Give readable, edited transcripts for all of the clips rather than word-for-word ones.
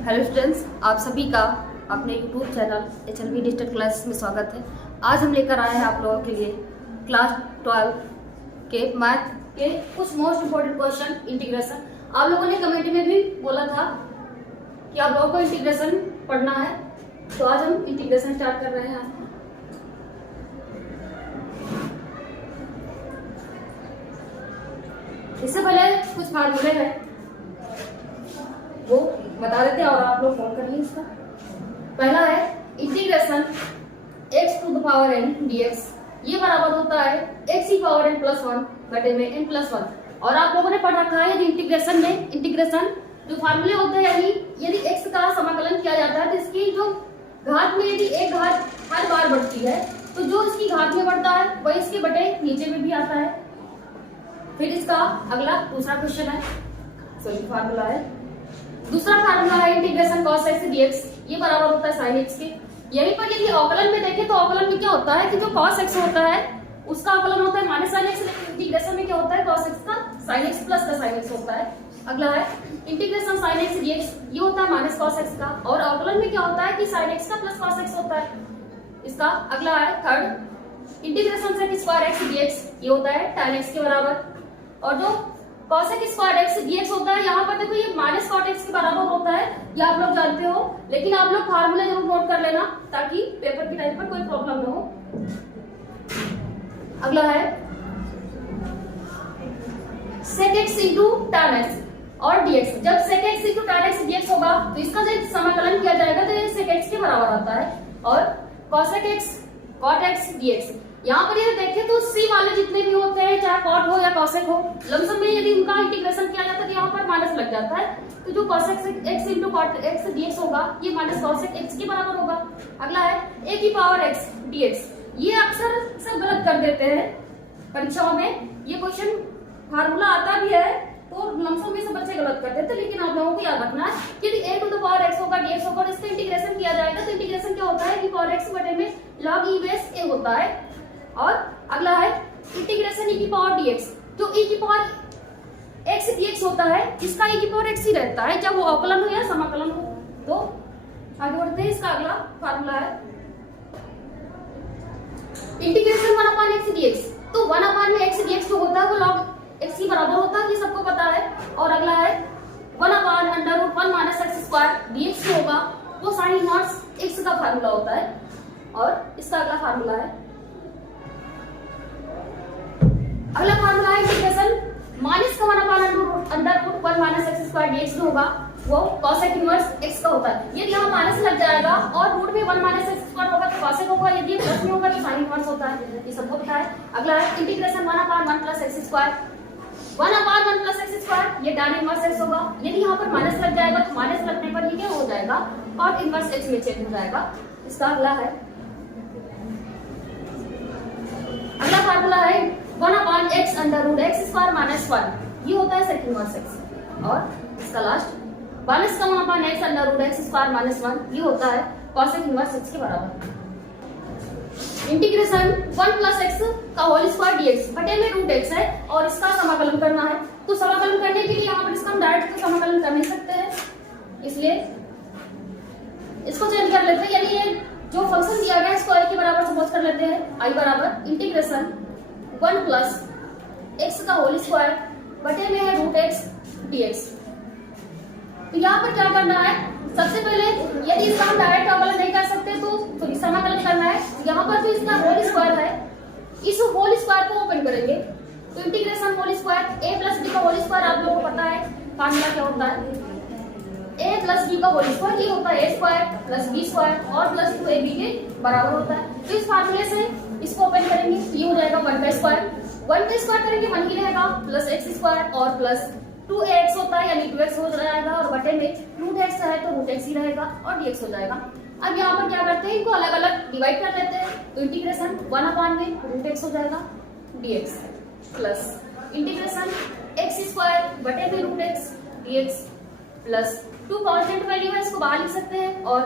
Hello students, आप सभी का अपने YouTube channel HLV digital classes में स्वागत है। आज हम लेकर आए हैं आप लोगों के लिए क्लास 12 के मैथ के कुछ मोस्ट इम्पोर्टेंट क्वेश्चन इंटीग्रेशन। आप लोगों ने कमेंट में भी बोला था कि आप लोगों को इंटीग्रेशन पढ़ना है, तो आज हम इंटीग्रेशन स्टार्ट कर रहे हैं। इससे पहले कुछ फार्मूले हैं वो बता देते हैं और आप लोग फोन करिए। इसका पहला है integration x to the power n dx, ये बराबर होता है x की पावर n प्लस 1 बटे में n प्लस 1। और आप लोगों ने पढ़ रखा है यदि इंटीग्रेशन में इंटीग्रेशन जो फार्मूले होते हैं, यानी यदि x का समाकलन किया जाता है तो इसकी जो घात में यदि एक घात हर बार बढ़ती है तो जो इसकी घात में बढ़ता है वही इसके बटे नीचे में भी आता है। फिर इसका अगला दूसरा क्वेश्चन है, सॉरी फार्मूला है, दूसरा फार्मूला है इंटीग्रेशन cos x dx, ये बराबर होता है sin x के। यहीं पर यदि अवकलन में देखें तो अवकलन में क्या होता है कि जो cos x होता है उसका अवकलन होता है माइनस sin x, लेकिन इंटीग्रेशन में क्या होता है cos x का sin x प्लस का sin x होता है। अगला है इंटीग्रेशन sin x dx, ये होता है माइनस cos x का, और अवकलन में क्या होता है कि sin x का प्लस cos x होता है। इसका अगला है third integration sec square x dx, ये होता है tan x के बराबर। और जो cosec स्क्वायर x dx होता है, यहाँ पर देखो ये माइनस cot x के बराबर होता है, ये आप लोग जानते हो, लेकिन आप लोग फार्मूला जरूर नोट कर लेना ताकि पेपर की टाइम पर कोई प्रॉब्लम ना हो। अगला है sec x into tan x और dx। जब sec x into tan x dx होगा तो इसका जब समाकलन किया जाएगा तो ये sec x के बराबर आता है। और cosec x cot x dx, यहाँ पर यदि देखें तो सी वाले जितने भी होते हैं, चाहे कॉट हो या कॉसेक हो, लमसम में यदि उनका इंटीग्रेशन किया जाता है तो यहाँ पर माइनस लग जाता है, तो जो cosec x into cot x dx होगा ये माइनस cosec x के बराबर होगा। अगला है a की पावर x dx, ये अक्सर सब गलत कर देते हैं परीक्षाओं में, ये क्वेश्चन फार्मूला आता भी है तो लमसम में सब बच्चे गलत कर देते हैं, लेकिन आप लोगों को याद रखना है यदि a to the power x होगा dx होगा और इसका इंटीग्रेशन किया जाएगा तो इंटीग्रेशन क्या होता है कि पावर x बटे में log e बेस a होता है। और अगला है इंटीग्रेशन e की पावर dx, जो e की पावर x dx होता है इसका e की पावर x ही रहता है जब वो अवकलन हो या समाकलन हो। तो आगे बढ़ते हैं, इसका अगला फार्मूला है इंटीग्रेशन 1/x dx, तो 1 में x dx जो होता है वो log x के बराबर होता है, ये सबको पता है। और अगला है 1/√1 माइनस x स्क्वायर dx जो होगा वो साइन इनवर्स x का फार्मूला होता है। और इसका अगला फार्मूला है, अगला फार्मूला है इंटीग्रेशन माइनस का 1/√1 माइनस x स्क्वायर dx जो होगा वो cosec इनवर्स x का होता है। यदि यहाँ माइनस लग जाएगा और रूट में 1 माइनस x स्क्वायर होगा तो cosec होगा, यदि प्लस में होगा तो साइन इनवर्स होता है, ये सबको पता है। अगला है integration 1/1 plus x square, 1/1 plus x square ये tan इनवर्स x होगा, यदि यहाँ पर माइनस लग जाएगा तो माइनस लगने पर ये क्या हो जाएगा cot इनवर्स x में चेंज हो जाएगा। इसका अगला है, अगला फार्मूला है 1/x √x स्क्वायर माइनस 1, ये होता है सेक इनवर्स x। और इसका लास्ट माइनस का 1/x √x स्क्वायर माइनस 1, ये होता है cosec इनवर्स x के बराबर। इंटीग्रेशन 1 प्लस x का होल स्क्वायर dx बटे में रूट x है और इसका समाकलन करना है, तो समाकलन करने के लिए यहाँ पर इसका हम डायरेक्ट तो समाकलन कर नहीं सकते हैं, इसलिए इसको चेंज कर लेते हैं, यानी ये जो फंक्शन दिया गया इसको i के बराबर सपोज कर लेते हैं, i बराबर इंटीग्रेशन 1 प्लस x का होल स्क्वायर बटे में है रूट x dx। तो यहाँ पर क्या करना है, सबसे पहले यदि इसका हम डायरेक्ट अवकलन नहीं कर सकते तो समाकलन करना है। यहाँ पर जो इसका होल स्क्वायर है इस होल स्क्वायर को ओपन करेंगे तो integration whole square a plus b का होल स्क्वायर आप लोगों को पता है फार्मूला क्या होता है, a प्लस b का होल स्क्वायर ये होता है a square plus b square और प्लस 2ab के बराबर होता है। तो इस फार्मूले से इसको ओपन करेंगे, ये हो जाएगा 1 का स्क्वायर, 1 का स्क्वायर करेंगे 1 ही रहेगा प्लस x स्क्वायर और प्लस 2ax होता है यानी 2x हो जाएगा और बटे में रूट x है तो रूट x ही रहेगा और dx हो जाएगा। अब यहाँ पर क्या करते हैं, इनको अलग अलग डिवाइड कर लेते हैं, तो इंटीग्रेशन 1 में रूट x हो जाएगा dx plus integration x square बटे में root x dx plus 2 constant value है इसको बाहर लिख सकते हैं और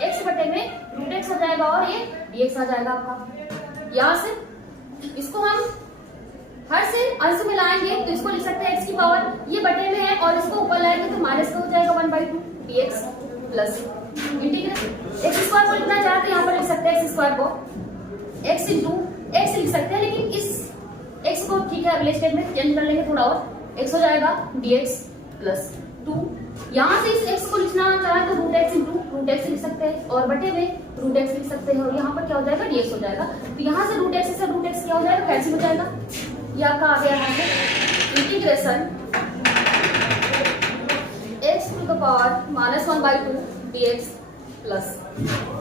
x बटे में रूट x हो जाएगा और ये dx आ जाएगा आपका। यहाँ से इसको हम हर से अंश में लाएंगे तो इसको लिख सकते हैं x की पावर, ये बटे में है और इसको ऊपर लाएंगे तो माइनस का हो जाएगा 1/2 dx plus integration x square को लिखना चाहे तो यहाँ पर लिख सकते हैं एक्स स्क्वायर को एक्स इंटू एक्स लिख सकते हैं, लेकिन इस एक्स को ठीक है अगले स्टेप में चेंज कर लेंगे थोड़ा और, एक्स हो जाएगा dx प्लस 2। यहाँ से इस x को लिखना चाहे तो root X into root X लिख सकते हैं और बटे में रूट एक्स लिख सकते हैं, और यहाँ पर क्या हो जाएगा dx हो जाएगा। तो यहाँ से रूट एक्स से रूट एक्स क्या हो जाएगा, कैंसिल हो जाएगा। ये आपका आ गया यहाँ से integration x to the power -1/2 dx plus,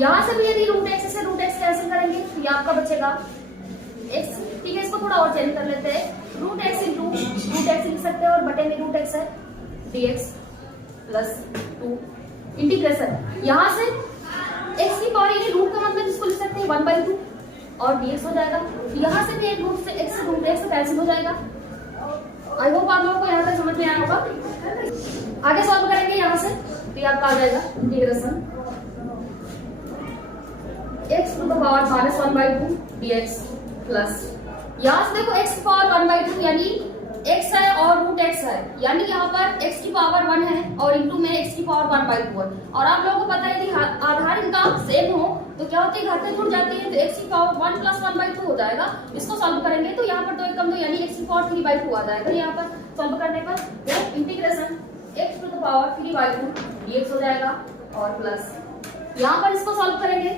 यहाँ से भी यदि रूट एक्स से रूट एक्स कैंसिल करेंगे तो ये आपका बचेगा x, ठीक है। इसको थोड़ा और चेंज कर लेते हैं, root X into root X लिख सकते हैं और बटे में रूट एक्स है dx प्लस 2 इंटीग्रेशन, यहाँ से x की पावर यानी रूट का मतलब इसको लिख सकते हैं 1/2 और dx हो जाएगा। यहाँ से भी एक रूट से x रूट x कैंसिल हो जाएगा। आई होप आप लोगों को यहाँ तक समझ में आया होगा। आगे सॉल्व करेंगे यहाँ से तो ये आपका आ जाएगा integration x to the power -1/2 dx plus, यहाँ से देखो x की पावर 1/2 यानी x है और रूट x है, यानी यहाँ पर x की पावर 1 है और इंटू में x की पावर 1/2 है। और आप लोगों को पता है यदि आधार इनका सेम हो तो क्या होती है, घातें जुड़ जाती है, तो x की पावर 1 + 1/2 हो जाएगा। इसको सॉल्व करेंगे तो यहाँ पर 2 एक कम 2 यानी x की पावर 3/2 आ जाएगा। यहाँ पर सॉल्व करने पर तो integration x to the power 3/2 dx हो जाएगा और प्लस, यहाँ पर इसको सॉल्व करेंगे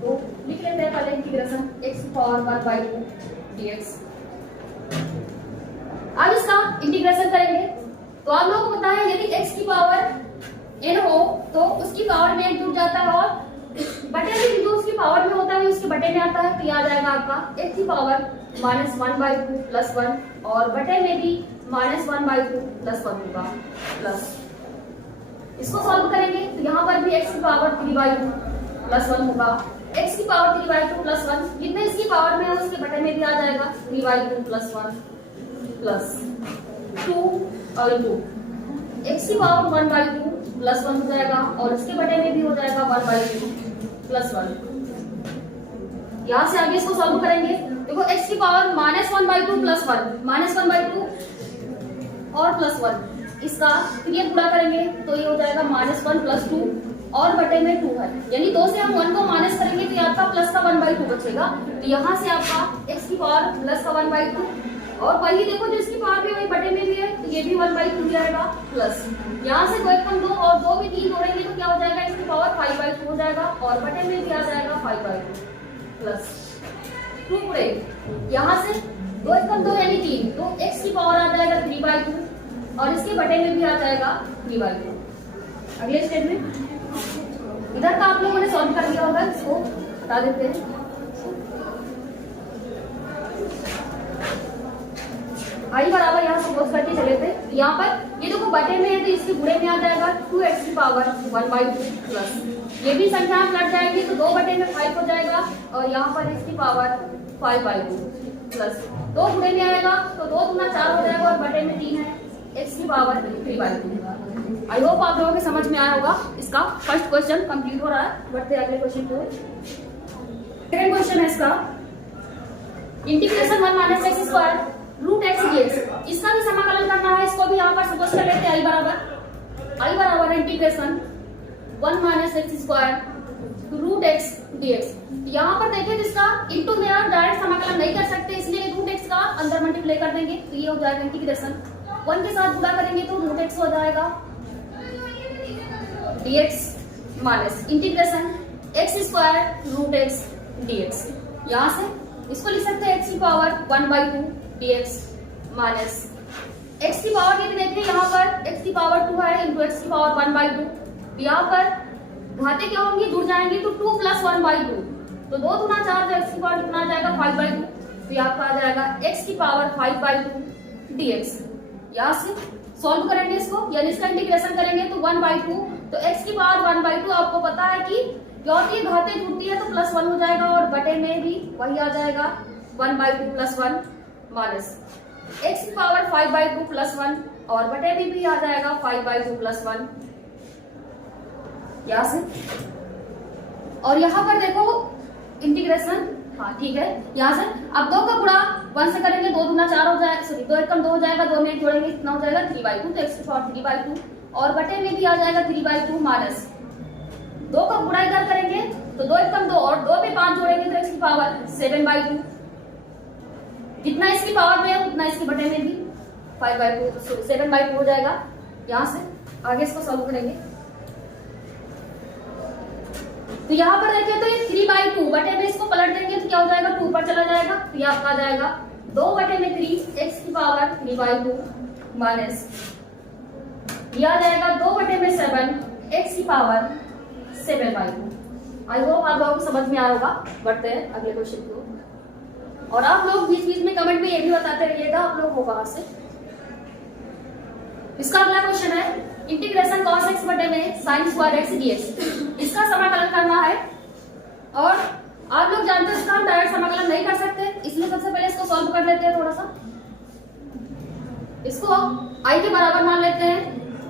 तो लिख लेते हैं पहले इंटीग्रेशन x की पावर 1/2 dx। अब इसका इंटीग्रेशन करेंगे तो आप लोगों को पता है यदि x की पावर n हो तो उसकी पावर में एक जुड़ जाता है और बटे में जो उसकी पावर में होता है उसके बटे में आता है, तो आ जाएगा आपका x की पावर -1/2 + 1 और बटे में भी -1/2 + 1 होगा प्लस। इसको सॉल्व करेंगे तो यहाँ पर भी x की पावर 3/2 + 1 होगा, x की पावर 3/2 + 1 जितने इसकी पावर में है उसके बटे में भी आ जाएगा 3/2 + 1 प्लस 2 और 2 x की पावर 1/2 + 1 हो जाएगा और इसके बटे में भी हो जाएगा 1/2 + 1। यहाँ से आगे इसको सॉल्व करेंगे, देखो x की पावर -1/2 + 1 -1/2 और +1 इसका फिर ये पूरा करेंगे तो ये हो जाएगा -1 + 2 और बटे में 2 है, यानी 2 से हम 1 को माइनस करेंगे तो ये आपका प्लस का 1/2 बचेगा। तो यहाँ से आपका x की पावर प्लस का 1/2 और वही देखो जो इसकी पावर भी वही बटे में भी है तो ये भी 1/2 जाएगा प्लस, यहाँ से 2 एक कम 2 और 2 भी 3 जोड़ेंगे तो क्या हो जाएगा, इसकी पावर 5/2 हो जाएगा और बटे में भी आ जाएगा 5/2 प्लस 2 पूरे, यहाँ से 2 एक कम 2 यानी 3 तो x की पावर आ जाएगा 3/2 और इसके बटे में भी आ जाएगा 3/2। अगले स्टेप में इधर का आप लोगों ने सॉल्व कर दिया होगा, इसको बता देते हैं। आई बराबर यहाँ सपोज करके चले थे, यहाँ पर ये देखो बटे में है तो इसके गुणे में आ जाएगा 2x की पावर 1/2 प्लस, ये भी संख्या लट जाएगी तो 2 बटे में 5 हो जाएगा और यहाँ पर इसकी पावर 5/2 प्लस 2 गुणे में आएगा तो 2 गुना 4 हो जाएगा और बटे में 3 है x की पावर 3/2। आई होप आप लोगों के समझ में आया होगा। इसका फर्स्ट क्वेश्चन कंप्लीट हो रहा है, बढ़ते हैं अगले क्वेश्चन को। सेकंड क्वेश्चन है इसका integration 1 - x² root X dx, इसका भी समाकलन करना है। इसको भी यहाँ पर सपोज कर लेते हैं आई बराबर integration 1 - x² root X dx। यहाँ पर देखिए जिसका इंटू में डायरेक्ट समाकलन नहीं कर सकते इसलिए रूट एक्स का अंदर मल्टीप्लाई कर देंगे तो ये हो जाएगा इंटीग्रेशन 1 के साथ गुणा करेंगे तो रूट एक्स हो जाएगा dx minus integration x² root X dx। यहाँ से इसको लिख सकते हैं x की पावर 1/2 dx माइनस x की पावर ये भी देखिए यहाँ पर x की पावर 2 है इंटू x की पावर 1/2। यहाँ पर घाते क्या होंगी, जुड़ जाएंगी तो 2 + 1/2 तो 2 गुना 4 तो x की पावर कितना आ जाएगा 5/2 तो ये आपका आ जाएगा x की पावर 5/2 dx। यहाँ से सॉल्व करेंगे इसको यानी इसका इंटीग्रेशन करेंगे तो 1/2 तो x की पावर 1/2 आपको पता है कि क्योंकि घाते जुड़ती है तो +1 हो जाएगा और बटे में भी वही आ जाएगा 1/2 + 1 माइनस x की पावर 5/2 + 1 और बटे में भी आ जाएगा 5/2 + 1 यहाँ से। और यहाँ पर देखो इंटीग्रेशन, हाँ ठीक है, यहाँ से अब 2 का गुणा 1 से करेंगे 2 दूना 4 हो जाएगा, सॉरी 2 एक कम 2 हो जाएगा, 2 में 1 जोड़ेंगे कितना हो जाएगा 3/2 तो x की पावर 3/2 और बटे में भी आ जाएगा 3/2 माइनस 2 का गुणा इधर करेंगे तो 2 एकम 2 और 2 पे 5 जोड़ेंगे तो इसकी पावर 7/2। जितना इसकी पावर में है उतना इसके बटे में भी 5/2 7/2 हो जाएगा। यहाँ से आगे इसको सॉल्व करेंगे तो यहाँ पर देखिए तो ये 3/2 बटे में इसको पलट देंगे तो क्या हो जाएगा 2 पर चला जाएगा तो ये आपका आ जाएगा 2/3 x की पावर 3/2 माइनस यह आ जाएगा 2/7 x की पावर 7/2। आई होप आप लोगों को समझ में आया होगा। बढ़ते हैं अगले क्वेश्चन को और आप लोग बीच बीच में कमेंट में ये भी बताते रहिएगा आप लोग हो कहां से। इसका अगला क्वेश्चन है इंटीग्रेशन cos x बटे में sin स्क्वायर x dx। इसका समाकलन करना है और आप लोग जानते हैं इसका हम डायरेक्ट समाकलन नहीं कर सकते, इसलिए सबसे पहले इसको सॉल्व कर लेते हैं। थोड़ा सा इसको i के बराबर मान लेते हैं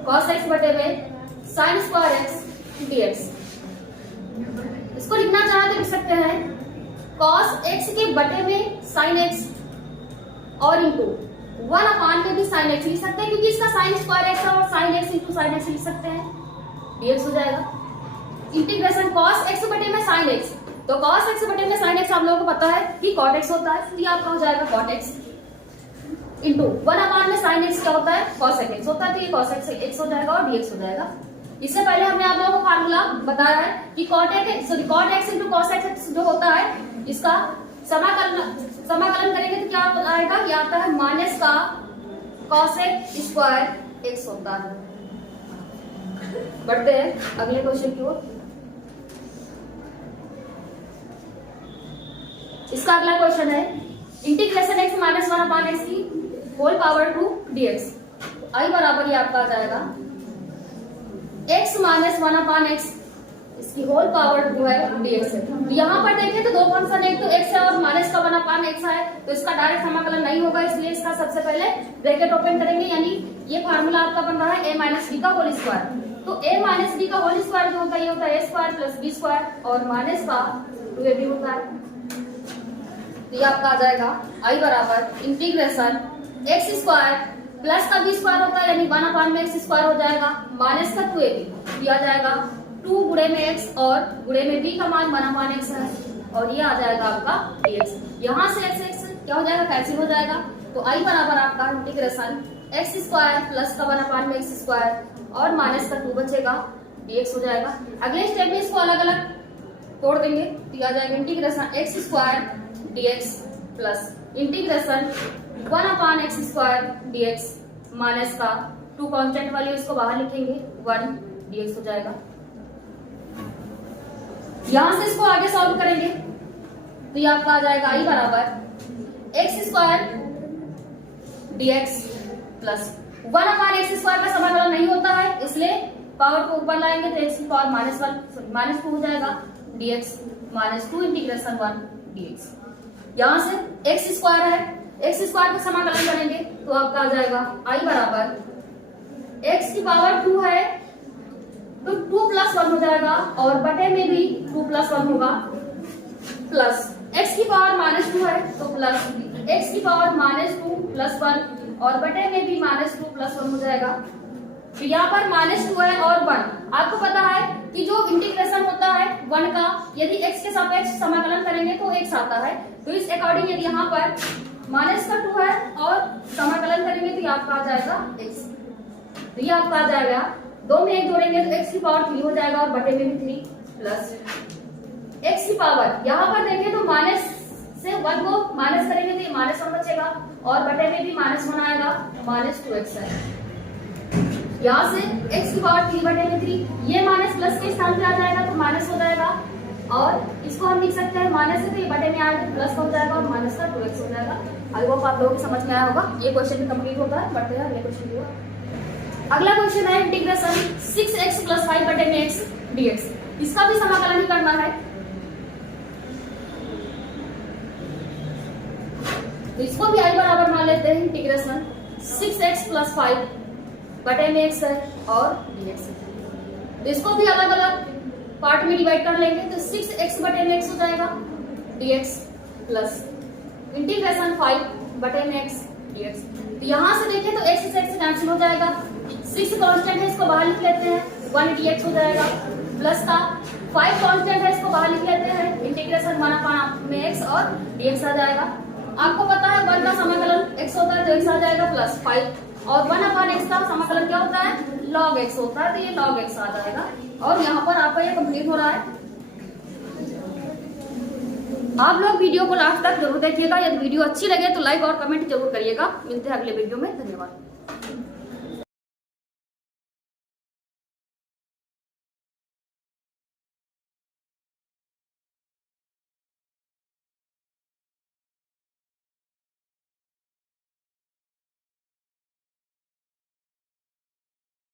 cos x बटे में sin स्क्वायर x dx। इसको लिखना चाहे तो लिख सकते हैं cos x के बटे में sin x और इंटू 1 में भी sin x लिख सकते हैं क्योंकि इसका sin स्क्वायर x और sin x into sin x लिख सकते हैं, dx हो जाएगा। इंटीग्रेशन cos x बटे में sin x, तो cos x बटे में sin x आप लोगों को पता है कि cot x होता है, तो ये आपका हो जाएगा cot x इंटू 1 में sin x क्या होता है cos x होता है, तो ये cos x हो जाएगा और dx हो जाएगा। इससे पहले हमने आप लोगों को फार्मूला बताया है कि cot x into cos x जो होता है इसका समाकलन करेंगे तो क्या आएगा, ये आता है माइनस का cos x स्क्वायर x होता है। बढ़ते हैं अगले क्वेश्चन की ओर। इसका अगला क्वेश्चन है इंटीग्रेशन x माइनस 1/x की होल पावर 2 dx। आई बराबर ये आपका आ जाएगा x माइनस 1/x इसकी होल पावर 2 है dx है। तो यहाँ पर देखें तो दो फंक्शन, एक तो x है और माइनस का 1/x है, तो इसका डायरेक्ट समाकलन नहीं होगा, इसलिए इसका सबसे पहले ब्रैकेट ओपन करेंगे, यानी ये फार्मूला आपका बन रहा है a माइनस b का होल स्क्वायर। तो a माइनस b का होल स्क्वायर जो होता है ये होता है a square plus b square और माइनस का 2ab होता है। तो ये आपका आ जाएगा i बराबर इंटीग्रेशन x स्क्वायर प्लस का b स्क्वायर होता है यानी 1/x स्क्वायर हो जाएगा माइनस का 2ab, ये आ जाएगा 2 गुणे में x और गुणे में b का मान 1/x है और ये आ जाएगा आपका dx। यहाँ से x क्या हो जाएगा कैंसिल हो जाएगा, तो i बराबर आपका इंटीग्रेशन x स्क्वायर प्लस का 1/x स्क्वायर और माइनस का 2 बचेगा dx हो जाएगा। अगले स्टेप में इसको अलग अलग तोड़ देंगे तो ये आ जाएगा integration x square dx plus integration 1/x square dx minus का 2 कांस्टेंट वाली इसको बाहर लिखेंगे 1 dx हो जाएगा। यहां से इसको आगे सॉल्व करेंगे तो ये आपका आ जाएगा i बराबर x square dx plus 1/x square का समाकलन नहीं होता है, इसलिए पावर को ऊपर लाएंगे तो x की पावर -2 हो जाएगा dx माइनस 2 इंटीग्रेशन 1 dx। यहां से x स्क्वायर है, x स्क्वायर का समाकलन करेंगे तो आपका आ जाएगा i बराबर x की पावर 2 है तो 2 + 1 हो जाएगा और बटे में भी 2 + 1 होगा प्लस x की पावर -2 है तो प्लस x की पावर -2 + 1 और बटे में भी -2 + 1 हो जाएगा। तो यहाँ पर -2 है और 1, आपको पता है कि जो इंटीग्रेशन होता है 1 का यदि x के सापेक्ष समाकलन करेंगे तो x आता है, तो इस अकॉर्डिंग यदि यहाँ पर -2 है और समाकलन करेंगे तो ये आपका आ जाएगा x। तो ये आपका आ जाएगा 2 में 1 जोड़ेंगे तो x की पावर 3 हो जाएगा और बटे में भी 3 प्लस x की पावर यहाँ पर देखें तो माइनस से 1 को माइनस करेंगे तो ये -1 बचेगा और बटे में भी -1 आएगा -2x है। यहाँ से x की पावर 3 बटे में 3, ये माइनस प्लस के स्थान पे आ जाएगा तो माइनस हो जाएगा और इसको हम लिख सकते हैं माइनस से तो ये बटे में आएगा तो प्लस हो जाएगा और माइनस का 2x हो जाएगा। आई होप आप लोगों को समझ में आया होगा। ये क्वेश्चन भी कंप्लीट होता है। बढ़ते हैं अगले क्वेश्चन की ओर। अगला क्वेश्चन है इंटीग्रेशन 6x + 5 बटे में x dx। इसका भी समाकलन ही करना है, तो इसको भी i बराबर मान लेते हैं इंटीग्रेशन 6x + 5 बटे में x है और dx है। तो इसको भी अलग अलग पार्ट में डिवाइड कर लेंगे तो 6x बटे में x हो जाएगा dx प्लस इंटीग्रेशन 5 बटे में x dx। तो यहाँ से देखें तो x से x कैंसिल हो जाएगा 6 कांस्टेंट है, इसको बाहर लिख लेते हैं, 1 dx हो जाएगा। प्लस का 5 कांस्टेंट है, इसको बाहर लिख लेते हैं, इंटीग्रेशन 1 में x और dx आ जाएगा। आपको पता है 1 का समाकलन x होता है तो x आ जाएगा प्लस 5 और 1/x का समाकलन क्या होता है, log x होता है, तो ये log x आ जाएगा। और यहाँ पर आपका ये कंप्लीट हो रहा है। आप लोग वीडियो को लास्ट तक जरूर देखिएगा। यदि वीडियो अच्छी लगे तो लाइक और कमेंट जरूर करिएगा। मिलते हैं अगले वीडियो में। धन्यवाद।